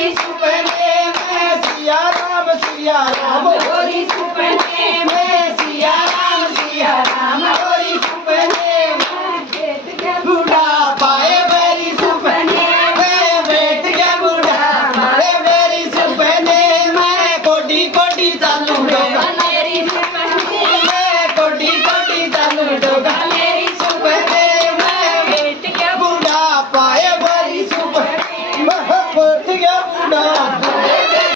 गोरी सुपने में सिया राम गोरी सुपने में सिया राम गोरी सुपने में बैठ के बूढ़ा पाए मेरी सुपने में बैठ के बूढ़ा पाए मेरी सुपने में कोटी कोटी चालू